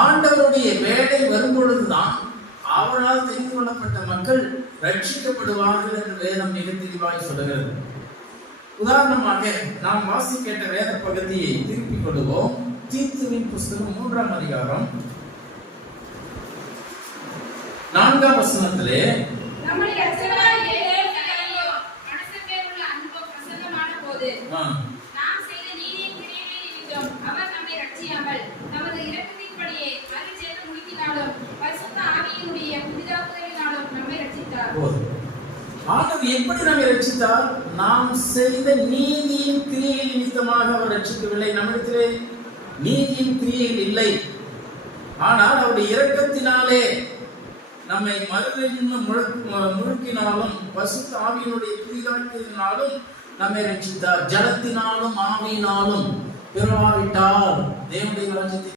ஆண்டவருடைய வேலை வரும்பொழுதுதான் அவரால் தெரிந்து கொள்ளப்பட்ட மக்கள் ரட்சிக்கப்படுவார்கள் என்று வேதம் மிக தெளிவாய் சொல்லுகிறது. உதாரணமாக நாம் வாசி கேட்ட வேத பகுதியை திருப்பிக் கொள்வோம். தீத்துவின் புஸ்தகம் 3ஆம் அதிகாரம் 4ஆம் வசனத்திலே ஆண்டவர் எப்படி நம்மை ரட்சித்தார்? நாம் செய்த நீதியின் கிரியை நிமித்தமாக அவர் ரட்சிக்கவில்லை. நம்மிடத்திலே நீதியின் கிரியைகள் இல்லை. ஆனால் அவருடைய இரக்கத்தினாலே நம்மை மறுபடியும் முழுக்கினாலும் பரிசுத்த ஆவியினுடைய புதிதாக்கினாலும் நம்மை ரட்சித்தார். ஜலத்தினாலும் ஆவியினாலும் பிறவாவிட்டால் தேவனுடைய ராஜ்யத்தை